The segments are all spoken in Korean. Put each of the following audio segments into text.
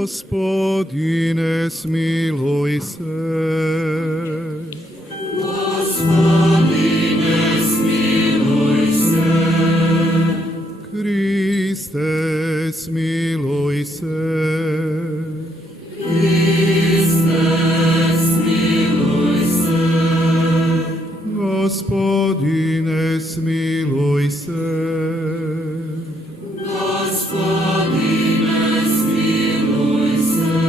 Gospodine, smiluj se. Gospodine, smiluj se. Kriste, smiluj se. Kriste, smiluj se. Gospodine, smiluj se. Gospodine, smiluj se.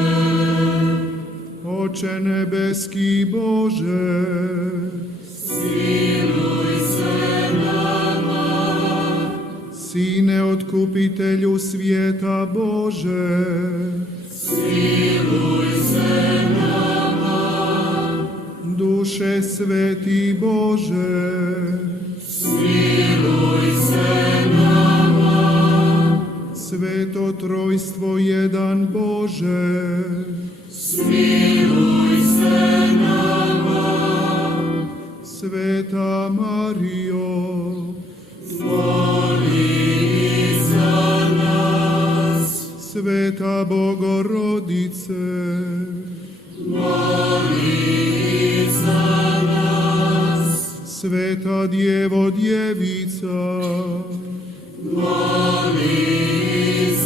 Oče nebeski Bože, Smiluj se nama. Sine otkupitelju svijeta Bože, Smiluj se nama. Duše sveti Bože, Smiluj se nama. Sveto trojstvo jedan Bože, Smiluj se nama. Sveta Marijo, Moli za nas. Sveta Bogorodice, Moli za nas. Sveta Djevo Djevica, Moli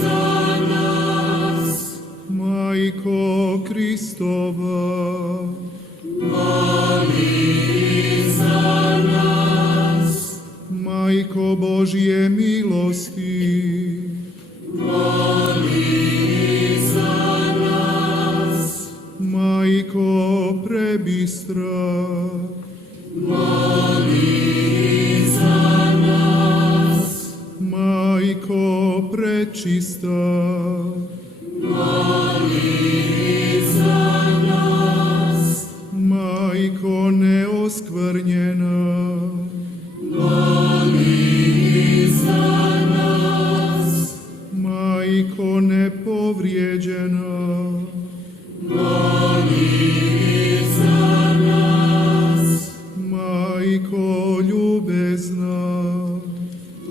za nas. Majko Kristova, Moli za nas. Majko Božje milosti, Moli za nas. Majko prebistra, Moli za nas. Majko prečista, Moli za nas. Majko neoskvrnjena, Moli za nas. Majko nepovrijeđena, Moli za nas. Majko ljubezna,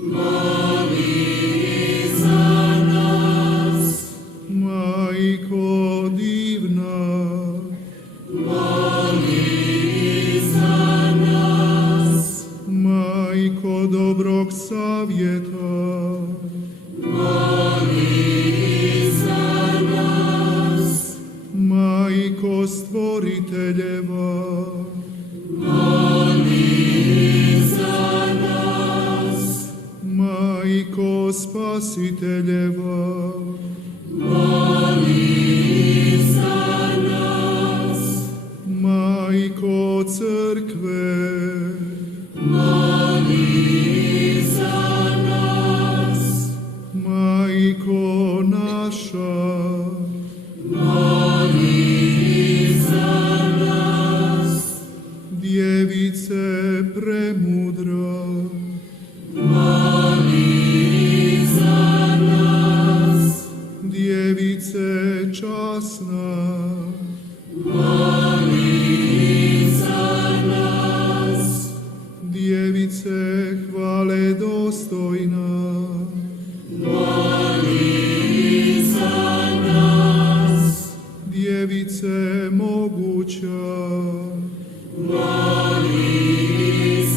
Moli za nas. Majko divna, Moli za nas. Majko dobrog savjeta, Moli za nas. Majko stvoriteljeva, Moli za nas. Majko spasiteljeva, Moli za nas. Majko crkve, Moli za nas. Majko naša, Moli za nas. Djevice premudra, Moli za nas. Djevice časna, Moli za nas. Djevice hvale dostojna, Moli za nas. Djevice moguća, Moli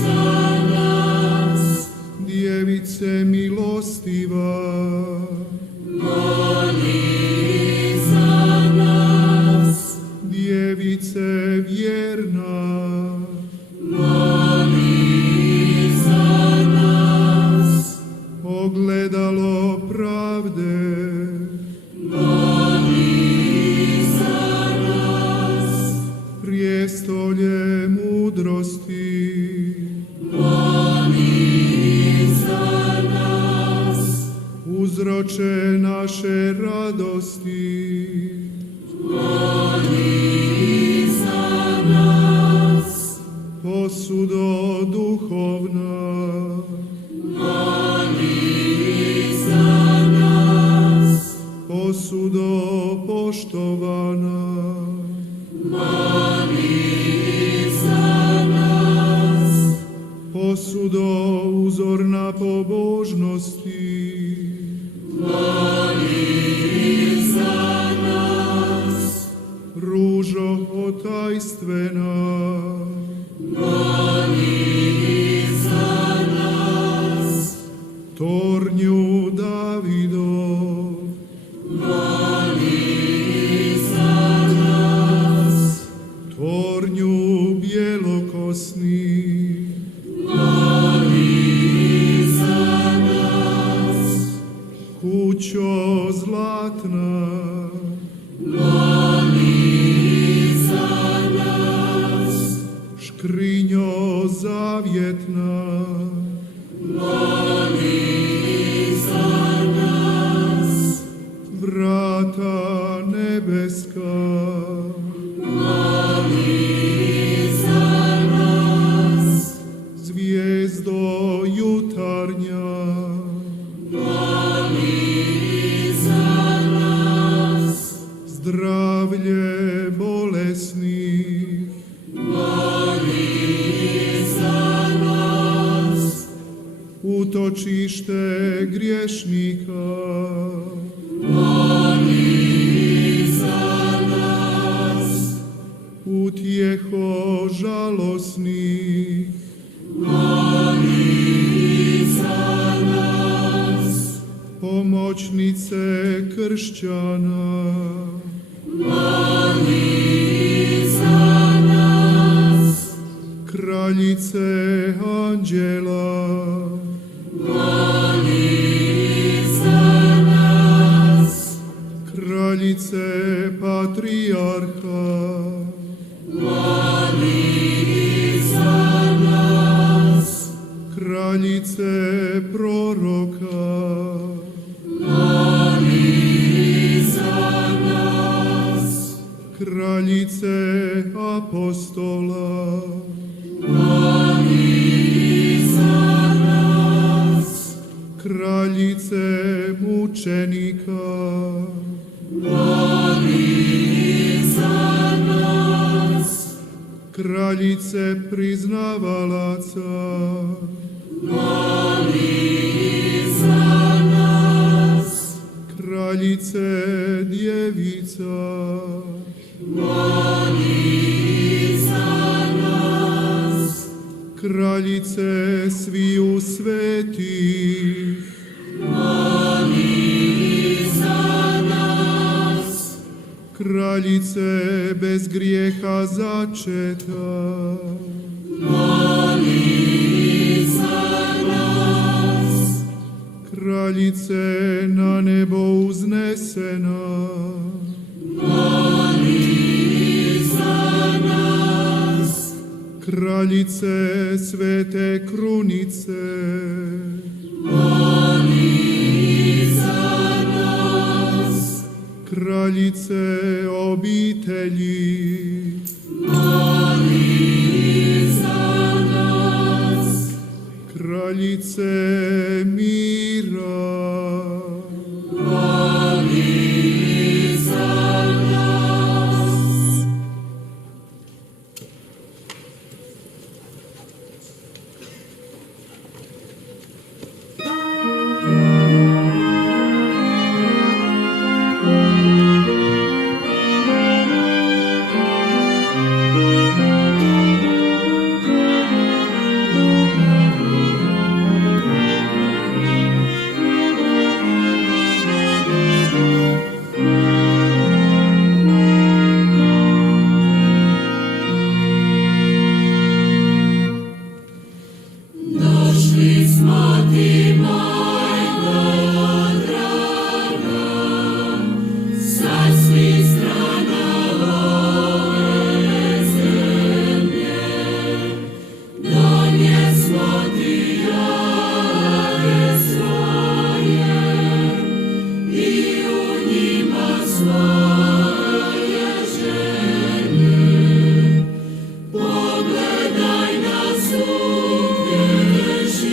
za nas. Djevice milostiva, Moli za nas. Djevice vjerna, Moli za nas. ogledalo pravde, Moli za nas. prijestolje mudrosti, Moli za nas. uzroče naše radosti, Moli za nas. posudo duhovna, Moli za nas. posudo poštovana, Moli za nas. posudo uzorna pobožnosti, Moli za nas. tajstvena. Tornju Davidov, tornju bjelokosni, kućo zlatna, škrinjo zavjetna, vrata nebeska, zvijezdo jutarnja, zdravlje bolesnih, utočište griješnika, utjeho žalosnih, pomoćnice kršćana, kraljice anđela, kraljice patrijarha, kraljice proroka, kraljice apostola, kraljice mučenika, kraljice priznavalaca, kraljice djevica, kraljice sviju svetih, kraljice bez grijeha začeta, kraljice na nebo uznesena, kraljice svete krunice, kraljice obitelji, kraljice mira, Pogledaj nas uvježi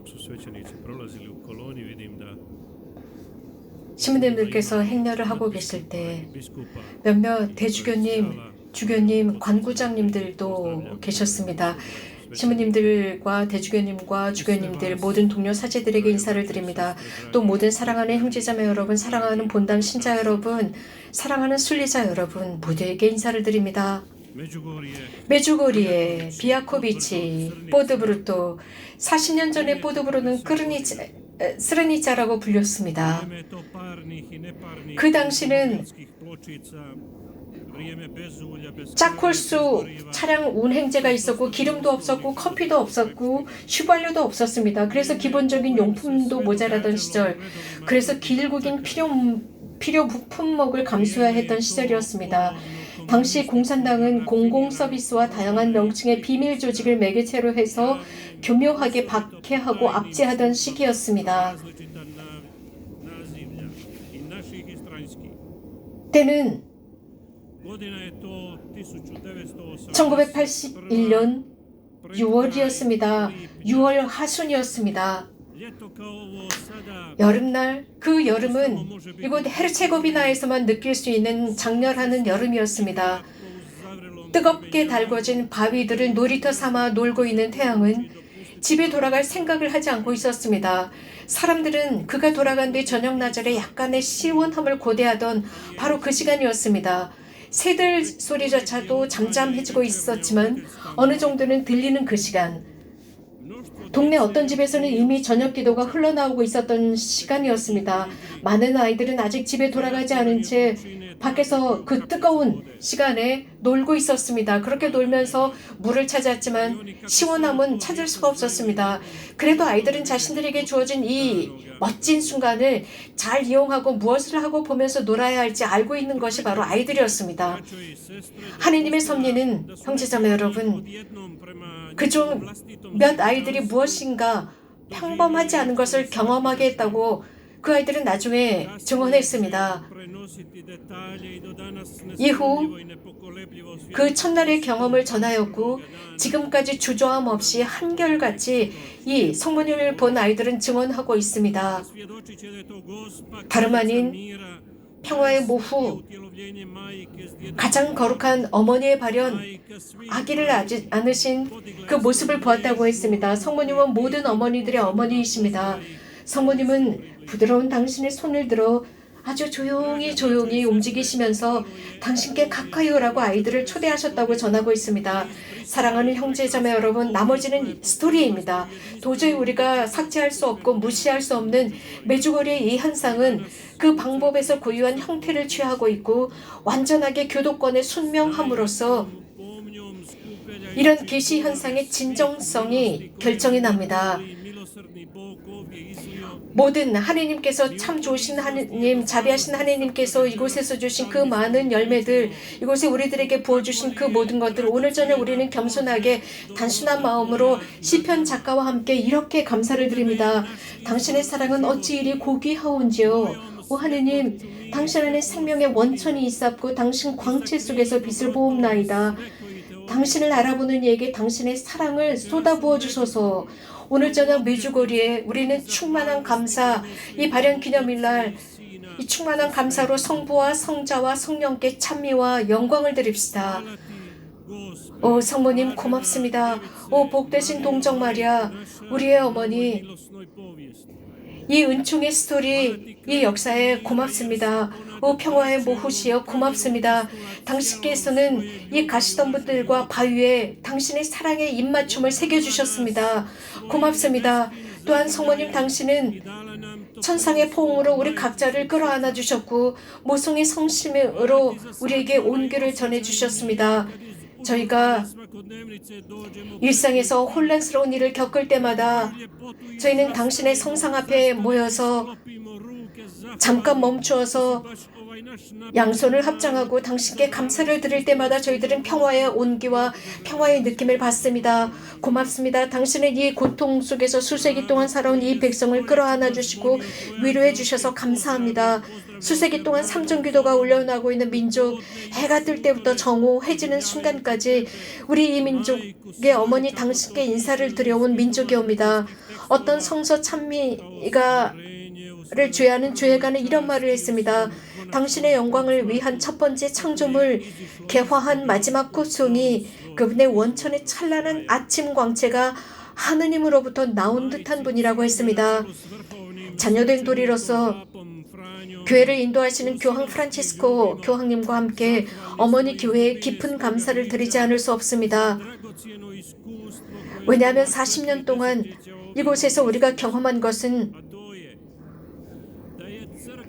dok su svećenici prolazili u koloni, vidim da 신부님들께서 행렬을 하고 계실 때 biskupa 몇몇 대주교님, 주교님, 관구장님들도 계셨습니다. 신부님들과 대주교님과 주교님들 모든 동료 사제들에게 인사를 드립니다. 또 모든 사랑하는 형제자매 여러분, 사랑하는 본당 신자 여러분, 사랑하는 순리자 여러분 모두에게 인사를 드립니다. 메주고리에 비아코비치, 포드브루토 40년 전에 포드브루는 스르니짜라고 불렸습니다. 그 당시는 짝홀수 차량 운행제가 있었고 기름도 없었고 커피도 없었고 휘발유도 없었습니다. 그래서 기본적인 용품도 모자라던 시절, 그래서 길고긴 필요 품목을 감수해야 했던 시절이었습니다. 당시 공산당은 공공서비스와 다양한 명칭의 비밀 조직을 매개체로 해서 교묘하게 박해하고 압제하던 시기였습니다. 때는 1981년 6월이었습니다. 6월 하순이었습니다. 여름날, 그 여름은 이곳 헤르체고비나에서만 느낄 수 있는 장렬하는 여름이었습니다. 뜨겁게 달궈진 바위들을 놀이터 삼아 놀고 있는 태양은 집에 돌아갈 생각을 하지 않고 있었습니다. 사람들은 그가 돌아간 뒤 저녁 나절에 약간의 시원함을 고대하던 바로 그 시간이었습니다. 새들 소리조차도 잠잠해지고 있었지만 어느 정도는 들리는 그 시간, 동네 어떤 집에서는 이미 저녁 기도가 흘러나오고 있었던 시간이었습니다. 많은 아이들은 아직 집에 돌아가지 않은 채 밖에서 그 뜨거운 시간에 놀고 있었습니다. 그렇게 놀면서 물을 찾았지만 시원함은 찾을 수가 없었습니다. 그래도 아이들은 자신들에게 주어진 이 멋진 순간을 잘 이용하고 무엇을 하고 보면서 놀아야 할지 알고 있는 것이 바로 아이들이었습니다. 하느님의 섭리는, 형제자매 여러분, 그중 몇 아이들이 무엇인가 평범하지 않은 것을 경험하게 했다고 그 아이들은 나중에 증언했습니다. 이후 그 첫날의 경험을 전하였고 지금까지 주저함 없이 한결같이 이 성모님을 본 아이들은 증언하고 있습니다. 다름 아닌 평화의 모후, 가장 거룩한 어머니의 발현, 아기를 안으신 그 모습을 보았다고 했습니다. 성모님은 모든 어머니들의 어머니이십니다. 성모님은 부드러운 당신의 손을 들어 아주 조용히 움직이시면서 당신께 가까이 오라고 아이들을 초대하셨다고 전하고 있습니다. 사랑하는 형제자매 여러분, 나머지는 스토리입니다. 도저히 우리가 삭제할 수 없고 무시할 수 없는 메주거리의 이 현상은 그 방법에서 고유한 형태를 취하고 있고 완전하게 교도권에 순명함으로써 이런 계시 현상의 진정성이 결정이 납니다. 모든 하느님께서 참 좋으신 하느님, 자비하신 하느님께서 이곳에서 주신 그 많은 열매들, 이곳에 우리들에게 부어주신 그 모든 것들, 오늘 저녁 우리는 겸손하게 단순한 마음으로 시편 작가와 함께 이렇게 감사를 드립니다. 당신의 사랑은 어찌 이리 고귀하온지요. 오 하느님, 당신 안에 생명의 원천이 있었고 당신 광채 속에서 빛을 보옵나이다. 당신을 알아보는 이에게 당신의 사랑을 쏟아부어 주소서. 오늘 저녁 메주거리에 우리는 충만한 감사, 이 발현 기념일날 이 충만한 감사로 성부와 성자와 성령께 찬미와 영광을 드립시다. 오 성모님 고맙습니다. 오 복되신 동정 마리아, 우리의 어머니, 이 은총의 스토리, 이 역사에 고맙습니다. 오 평화의 모후시여 고맙습니다. 당신께서는 이 가시덤불들과 바위에 당신의 사랑의 입맞춤을 새겨주셨습니다. 고맙습니다. 또한 성모님, 당신은 천상의 포옹으로 우리 각자를 끌어안아 주셨고 모성의 성심으로 우리에게 온기를 전해주셨습니다. 저희가 일상에서 혼란스러운 일을 겪을 때마다 저희는 당신의 성상 앞에 모여서 잠깐 멈추어서 양손을 합장하고 당신께 감사를 드릴 때마다 저희들은 평화의 온기와 평화의 느낌을 받습니다. 고맙습니다. 당신은 이 고통 속에서 수세기 동안 살아온 이 백성을 끌어안아 주시고 위로해 주셔서 감사합니다. 수세기 동안 삼중기도가 울려나고 있는 민족, 해가 뜰 때부터 정오해지는 순간까지 우리 이 민족의 어머니 당신께 인사를 드려온 민족이옵니다. 어떤 성서 찬미가 를 죄하는 죄가는 이런 말을 했습니다. 당신의 영광을 위한 첫 번째 창조물 개화한 마지막 고송이 그분의 원천의 찬란한 아침 광채가 하느님으로부터 나온 듯한 분이라고 했습니다. 자녀된 도리로서 교회를 인도하시는 교황 프란치스코 교황님과 함께 어머니 교회에 깊은 감사를 드리지 않을 수 없습니다. 왜냐하면 40년 동안 이곳에서 우리가 경험한 것은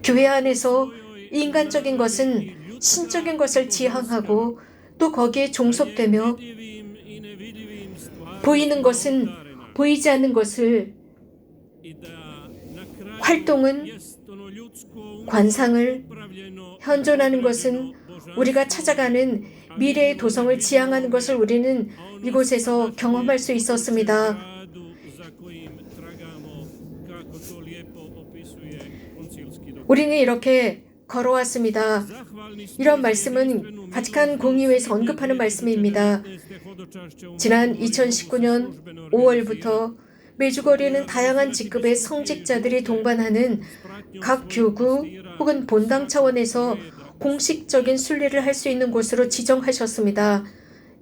교회 안에서 인간적인 것은 신적인 것을 지향하고 또 거기에 종속되며 보이는 것은 보이지 않는 것을 활동은 관상을 현존하는 것은 우리가 찾아가는 미래의 도성을 지향하는 것을 우리는 이곳에서 경험할 수 있었습니다. 우리는 이렇게 걸어왔습니다. 이런 말씀은 바티칸 공의회에서 언급하는 말씀입니다. 지난 2019년 5월부터 매주거리는 다양한 직급의 성직자들이 동반하는 각 교구 혹은 본당 차원에서 공식적인 순례를 할 수 있는 곳으로 지정하셨습니다.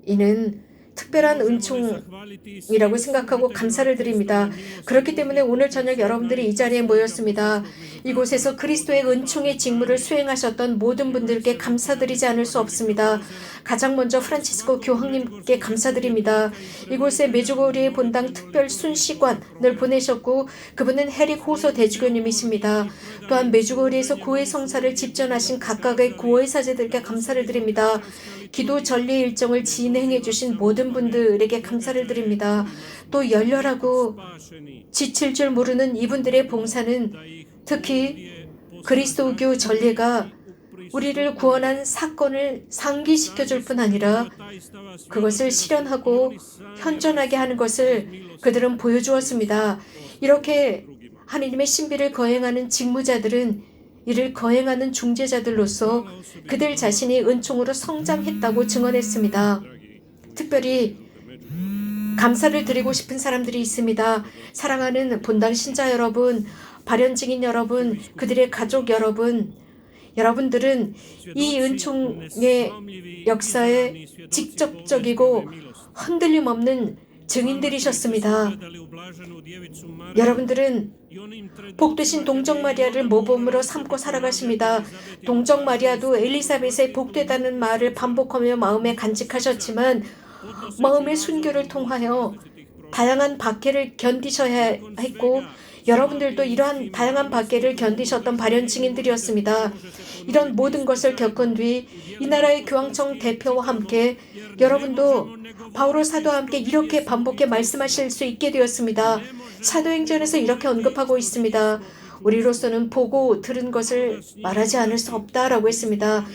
이는 특별한 은총이라고 생각하고 감사를 드립니다. 그렇기 때문에 오늘 저녁 여러분들이 이 자리에 모였습니다. 이곳에서 그리스도의 은총의 직무를 수행하셨던 모든 분들께 감사드리지 않을 수 없습니다. 가장 먼저 프란치스코 교황님께 감사드립니다. 이곳에 메주고리의 본당 특별 순시관을 보내셨고 그분은 헤릭 호소 대주교님이십니다. 또한 메주고리에서 고해 성사를 집전하신 각각의 고해 사제들께 감사를 드립니다. 기도 전리 일정을 진행해 주신 모든 분들에게 감사를 드립니다. 또 열렬하고 지칠 줄 모르는 이분들의 봉사는 특히 그리스도교 전례가 우리를 구원한 사건을 상기시켜 줄 뿐 아니라 그것을 실현하고 현존하게 하는 것을 그들은 보여주었습니다. 이렇게 하느님의 신비를 거행하는 직무자들은 이를 거행하는 중재자들로서 그들 자신이 은총으로 성장했다고 증언했습니다. 특별히 감사를 드리고 싶은 사람들이 있습니다. 사랑하는 본당 신자 여러분, 발현 증인 여러분, 그들의 가족 여러분, 여러분들은 이 은총의 역사에 직접적이고 흔들림 없는 증인들이셨습니다. 여러분들은 복되신 동정 마리아를 모범으로 삼고 살아가십니다. 동정 마리아도 엘리사벳의 복되다는 말을 반복하며 마음에 간직하셨지만 마음의 순교를 통하여 다양한 박해를 견디셔야 했고 여러분들도 이러한 다양한 박해를 견디셨던 발현 증인들이었습니다. 이런 모든 것을 겪은 뒤 이 나라의 교황청 대표와 함께 여러분도 바오로 사도와 함께 이렇게 반복해 말씀하실 수 있게 되었습니다. 사도행전에서 이렇게 언급하고 있습니다. 우리로서는 보고 들은 것을 말하지 않을 수 없다라고 했습니다.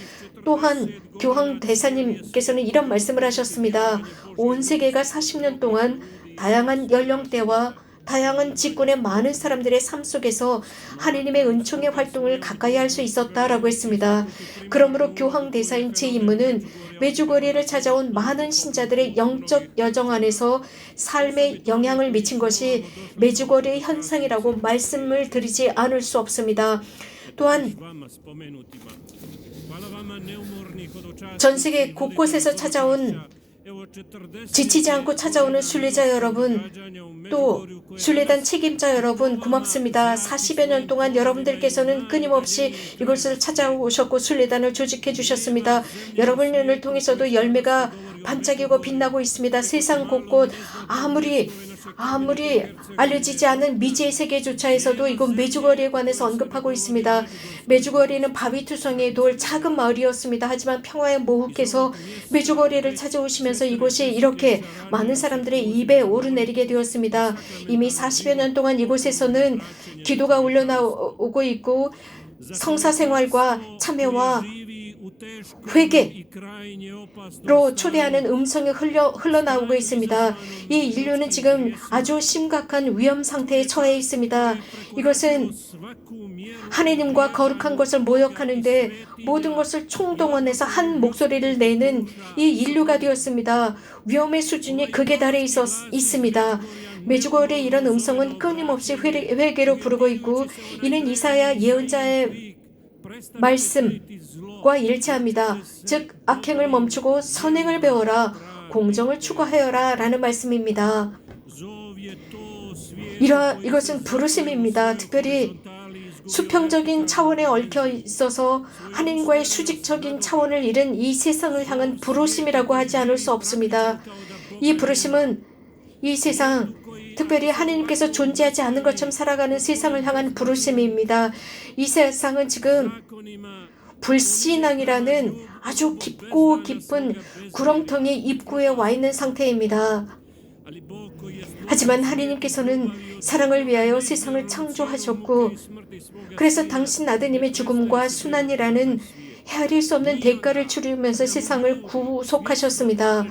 또한 교황 대사님께서는 이런 말씀을 하셨습니다. 온 세계가 40년 동안 다양한 연령대와 다양한 직군의 많은 사람들의 삶 속에서 하느님의 은총의 활동을 가까이 할 수 있었다라고 했습니다. 그러므로 교황 대사인 제 임무는 메주거리를 찾아온 많은 신자들의 영적 여정 안에서 삶에 영향을 미친 것이 메주거리의 현상이라고 말씀을 드리지 않을 수 없습니다. 또한 전 세계 곳곳에서 찾아온 지치지 않고 찾아오는 순례자 여러분, 또 순례단 책임자 여러분 고맙습니다. 40여 년 동안 여러분들께서는 끊임없이 이곳을 찾아오셨고 순례단을 조직해 주셨습니다. 여러분을 통해서도 열매가 반짝이고 빛나고 있습니다. 세상 곳곳 아무리 알려지지 않은 미지의 세계조차에서도 이곳 메주거리에 관해서 언급하고 있습니다. 메주거리는 바위투성이의 돌 작은 마을이었습니다. 하지만 평화의 모국에서 메주거리를 찾아오시면서 이곳이 이렇게 많은 사람들의 입에 오르내리게 되었습니다. 이미 40여 년 동안 이곳에서는 기도가 올려나오고 있고 성사생활과 참여와 회개로 초대하는 음성이 흘러나오고 있습니다. 이 인류는 지금 아주 심각한 위험 상태에 처해 있습니다. 이것은 하느님과 거룩한 것을 모욕하는데 모든 것을 총동원해서 한 목소리를 내는 이 인류가 되었습니다. 위험의 수준이 극에 달해 있습니다. 메주골의 이런 음성은 끊임없이 회개로 부르고 있고 이는 이사야 예언자의 말씀과 일치합니다. 즉 악행을 멈추고 선행을 배워라, 공정을 추구하여라 라는 말씀입니다. 이것은 부르심입니다. 특별히 수평적인 차원에 얽혀 있어서 하나님과의 수직적인 차원을 잃은 이 세상을 향한 부르심이라고 하지 않을 수 없습니다. 이 부르심은 이 세상, 특별히 하나님께서 존재하지 않는 것처럼 살아가는 세상을 향한 부르심입니다. 이 세상은 지금 불신앙이라는 아주 깊고 깊은 구렁텅이 입구에 와 있는 상태입니다. 하지만 하나님께서는 사랑을 위하여 세상을 창조하셨고 그래서 당신 아드님의 죽음과 순환이라는 헤아릴 수 없는 대가를 치르면서 세상을 구속하셨습니다.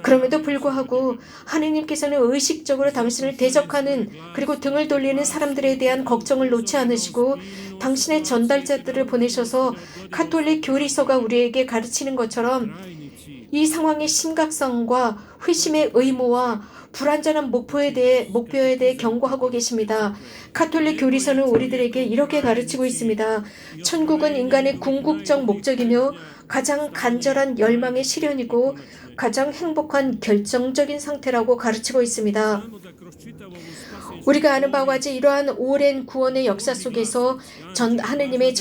그럼에도 불구하고 하느님께서는 의식적으로 당신을 대적하는 그리고 등을 돌리는 사람들에 대한 걱정을 놓지 않으시고 당신의 전달자들을 보내셔서 가톨릭 교리서가 우리에게 가르치는 것처럼 이 상황의 심각성과 회심의 의무와 불완전한 목표에 대해 경고하고 계십니다. 가톨릭 교리서는 우리들에게 이렇게 가르치고 있습니다. 천국은 인간의 궁극적 목적이며 가장 간절한 열망의 실현이고 가장 행복한 결정적인 상태라고 가르치고 있습니다. 우리가 아는 바와 같이 이러한 오랜 구원의 역사 속에서 하느님의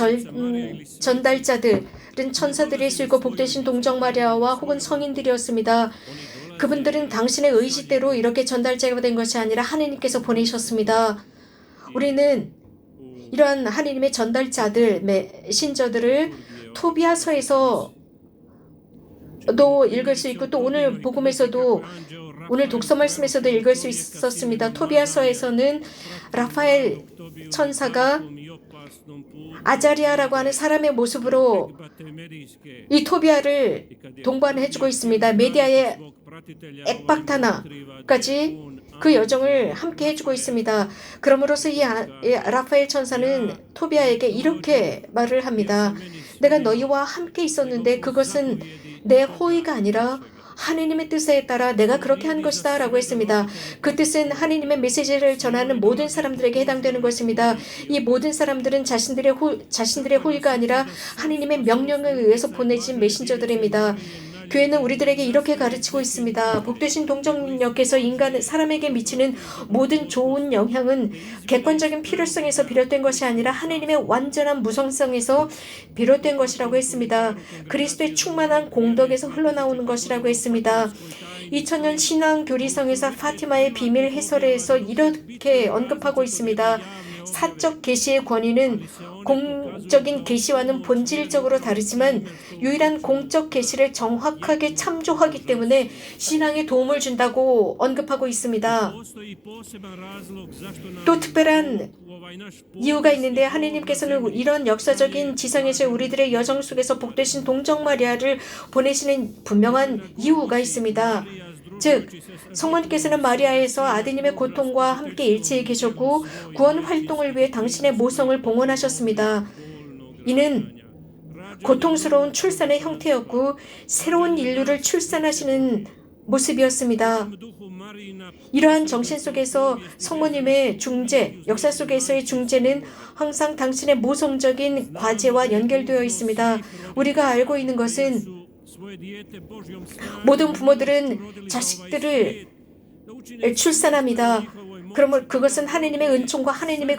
전달자들은 천사들의 수이고 복되신 동정 마리아와 혹은 성인들이었습니다. 그분들은 당신의 의지대로 이렇게 전달자가 된 것이 아니라 하느님께서 보내셨습니다. 우리는 이러한 하느님의 전달자들, 메신저들을 토비아서에서도 읽을 수 있고 또 오늘 복음에서도 오늘 독서 말씀에서도 읽을 수 있었습니다. 토비아서에서는 라파엘 천사가 아자리아라고 하는 사람의 모습으로 이 토비아를 동반해주고 있습니다. 메디아의 엑박타나까지 그 여정을 함께 해주고 있습니다. 그러므로서 이 라파엘 천사는 토비아에게 이렇게 말을 합니다. 내가 너희와 함께 있었는데 그것은 내 호의가 아니라 하느님의 뜻에 따라 내가 그렇게 한 것이다 라고 했습니다. 그 뜻은 하느님의 메시지를 전하는 모든 사람들에게 해당되는 것입니다. 이 모든 사람들은 자신들의 호의가 아니라 하느님의 명령에 의해서 보내진 메신저들입니다. 교회는 우리들에게 이렇게 가르치고 있습니다. 복되신 동정력에서 사람에게 미치는 모든 좋은 영향은 객관적인 필요성에서 비롯된 것이 아니라 하느님의 완전한 무성성에서 비롯된 것이라고 했습니다. 그리스도의 충만한 공덕에서 흘러나오는 것이라고 했습니다. 2000년 신앙교리성에서 파티마의 비밀 해설에서 이렇게 언급하고 있습니다. 사적 계시의 권위는 공적인 계시와는 본질적으로 다르지만 유일한 공적 계시를 정확하게 참조하기 때문에 신앙에 도움을 준다고 언급하고 있습니다. 또 특별한 이유가 있는데 하느님께서는 이런 역사적인 지성에서 우리들의 여정 속에서 복되신 동정 마리아를 보내시는 분명한 이유가 있습니다. 즉 성모님께서는 마리아에서 아드님의 고통과 함께 일체해 계셨고 구원 활동을 위해 당신의 모성을 봉헌하셨습니다. 이는 고통스러운 출산의 형태였고 새로운 인류를 출산하시는 모습이었습니다. 이러한 정신 속에서 성모님의 중재, 역사 속에서의 중재는 항상 당신의 모성적인 과제와 연결되어 있습니다. 우리가 알고 있는 것은 모든 부모들은 자식들을 출산합니다. 그러면 그것은 하느님의 은총과 하느님의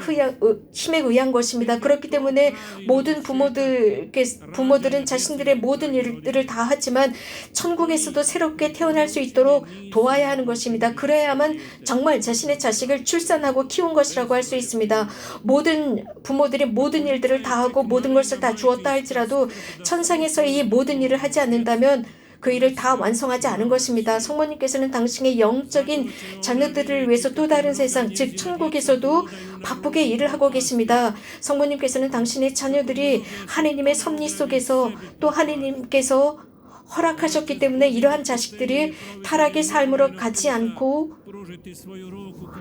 힘에 의한 것입니다. 그렇기 때문에 모든 부모들은 자신들의 모든 일들을 다 하지만 천국에서도 새롭게 태어날 수 있도록 도와야 하는 것입니다. 그래야만 정말 자신의 자식을 출산하고 키운 것이라고 할 수 있습니다. 모든 부모들이 모든 일들을 다 하고 모든 것을 다 주었다 할지라도 천상에서 이 모든 일을 하지 않는다면 그 일을 다 완성하지 않은 것입니다. 성모님께서는 당신의 영적인 자녀들을 위해서 또 다른 세상, 즉 천국에서도 바쁘게 일을 하고 계십니다. 성모님께서는 당신의 자녀들이 하느님의 섭리 속에서 또 하느님께서 허락하셨기 때문에 이러한 자식들이 타락의 삶으로 가지 않고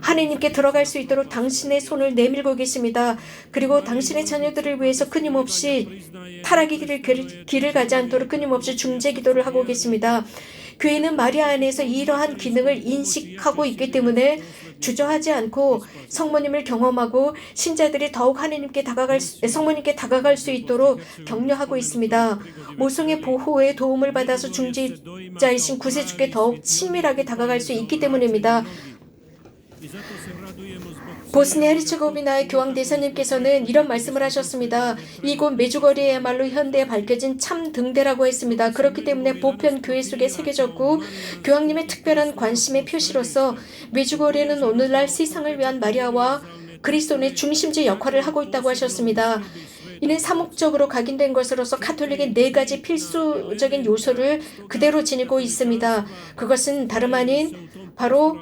하느님께 들어갈 수 있도록 당신의 손을 내밀고 계십니다. 그리고 당신의 자녀들을 위해서 끊임없이 타락의 길을 가지 않도록 끊임없이 중재 기도를 하고 계십니다. 교회는 마리아 안에서 이러한 기능을 인식하고 있기 때문에 주저하지 않고 성모님을 경험하고 신자들이 더욱 성모님께 다가갈 수 있도록 격려하고 있습니다. 모성의 보호에 도움을 받아서 중재자이신 구세주께 더욱 친밀하게 다가갈 수 있기 때문입니다. 보스니아 헤르체고비나의 교황 대사님께서는 이런 말씀을 하셨습니다. 이곳 메주거리에야말로 현대에 밝혀진 참 등대라고 했습니다. 그렇기 때문에 보편 교회 속에 새겨졌고 교황님의 특별한 관심의 표시로서 메주거리에는 오늘날 세상을 위한 마리아와 그리스도의 중심지 역할을 하고 있다고 하셨습니다. 이는 사목적으로 각인된 것으로서 가톨릭의 4가지 필수적인 요소를 그대로 지니고 있습니다. 그것은 다름 아닌 바로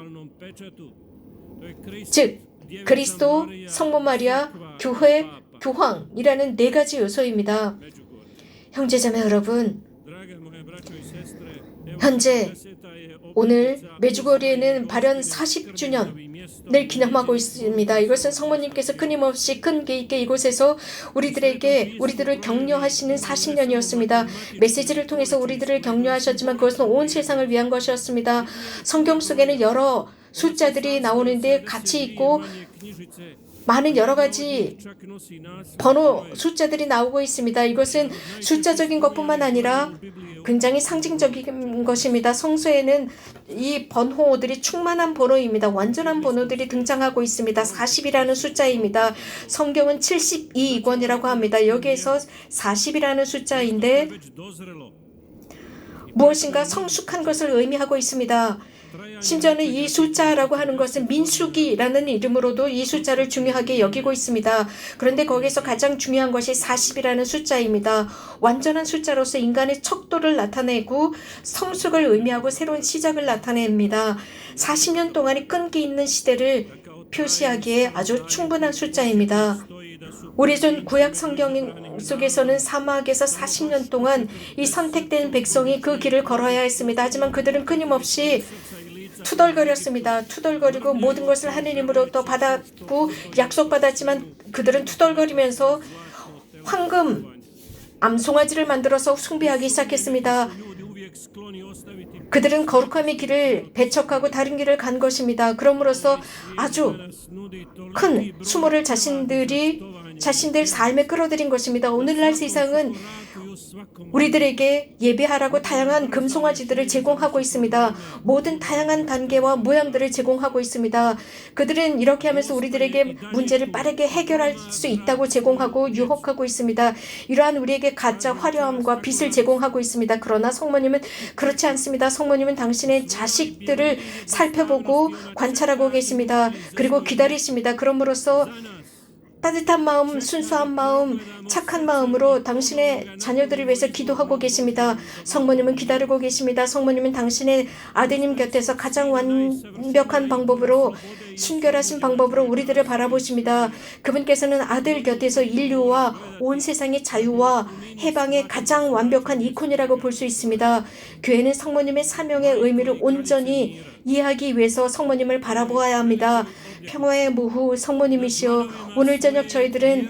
즉 그리스도, 성모 마리아, 교회, 교황이라는 4가지 요소입니다. 형제자매 여러분, 현재 오늘 메주거리에는 발현 40주년을 기념하고 있습니다. 이것은 성모님께서 끊임없이 끈기 있게 이곳에서 우리들을 격려하시는 40년이었습니다. 메시지를 통해서 우리들을 격려하셨지만 그것은 온 세상을 위한 것이었습니다. 성경 속에는 여러 숫자들이 나오는데 같이 있고 많은 여러 가지 번호 숫자들이 나오고 있습니다. 이것은 숫자적인 것뿐만 아니라 굉장히 상징적인 것입니다. 성서에는 이 번호들이 충만한 번호입니다. 완전한 번호들이 등장하고 있습니다. 40이라는 숫자입니다. 성경은 72권이라고 합니다. 여기에서 40이라는 숫자인데 무엇인가 성숙한 것을 의미하고 있습니다. 심지어는 이 숫자라고 하는 것은 민수기라는 이름으로도 이 숫자를 중요하게 여기고 있습니다. 그런데 거기서 가장 중요한 것이 40이라는 숫자입니다. 완전한 숫자로서 인간의 척도를 나타내고 성숙을 의미하고 새로운 시작을 나타냅니다. 40년 동안의 끈기 있는 시대를 표시하기에 아주 충분한 숫자입니다. 오래전 구약 성경 속에서는 사막에서 40년 동안 이 선택된 백성이 그 길을 걸어야 했습니다. 하지만 그들은 끊임없이 투덜거렸습니다. 투덜거리고 모든 것을 하느님으로부터 받았고 약속받았지만 그들은 투덜거리면서 황금 암송아지를 만들어서 숭배하기 시작했습니다. 그들은 거룩함의 길을 배척하고 다른 길을 간 것입니다. 그럼으로써 아주 큰 수모를 자신들 삶에 끌어들인 것입니다. 오늘날 세상은 우리들에게 예배하라고 다양한 금송아지들을 제공하고 있습니다. 모든 다양한 단계와 모양들을 제공하고 있습니다. 그들은 이렇게 하면서 우리들에게 문제를 빠르게 해결할 수 있다고 제공하고 유혹하고 있습니다. 이러한 우리에게 가짜 화려함과 빛을 제공하고 있습니다. 그러나 성모님은 그렇지 않습니다. 성모님은 당신의 자식들을 살펴보고 관찰하고 계십니다. 그리고 기다리십니다. 그럼으로써 따뜻한 마음, 순수한 마음, 착한 마음으로 당신의 자녀들을 위해서 기도하고 계십니다. 성모님은 기다리고 계십니다. 성모님은 당신의 아드님 곁에서 가장 완벽한 방법으로 순결하신 방법으로 우리들을 바라보십니다. 그분께서는 아들 곁에서 인류와 온 세상의 자유와 해방의 가장 완벽한 이콘이라고 볼 수 있습니다. 교회는 성모님의 사명의 의미를 온전히 이해하기 위해서 성모님을 바라보아야 합니다. 평화의 무후 성모님이시여, 오늘 저녁 저희들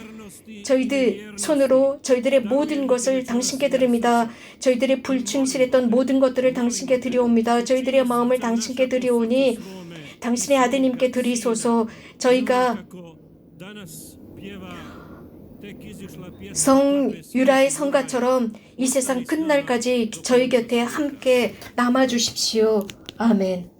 손으로 저희들의 모든 것을 당신께 드립니다. 저희들의 불충실했던 모든 것들을 당신께 드리옵니다. 저희들의 마음을 당신께 드리오니 당신의 아드님께 드리소서. 저희가 성 유라의 성가처럼 이 세상 끝날까지 저희 곁에 함께 남아주십시오. 아멘.